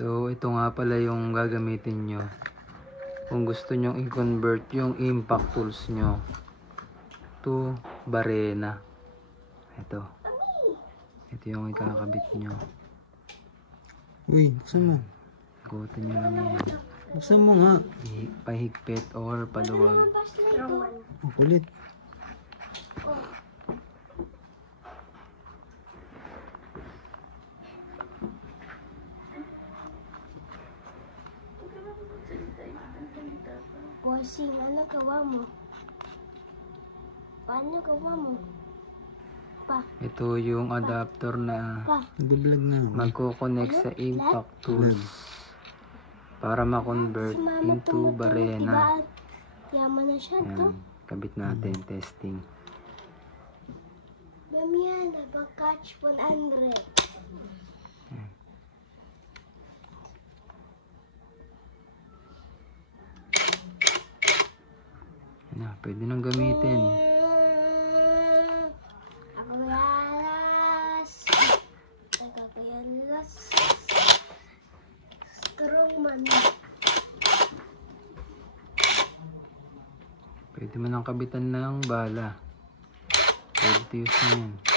So, ito nga pala yung gagamitin nyo. Kung gusto nyo i-convert yung impact tools nyo to barena. Ito. Ito yung ikakabit nyo. Uy, buksan mo. Ikutin nyo lang yan. Buksan mo nga. Pahigpit or paluwag. Ang kulit. Bossing, ano gawa mo? Paano gawa mo? Pa. Ito yung adapter na Nag-vlog na. magko-connect sa impact tools para ma-convert into barena. Yaman na siya to. Ayan, kabit natin, testing. Mami yan, catch 100. Ayan, pwede nang gamitin. Ako yalas. Nagkakayalas. Strong man. Pwede mo nang kabitan ng bala. Pwede to use na yan.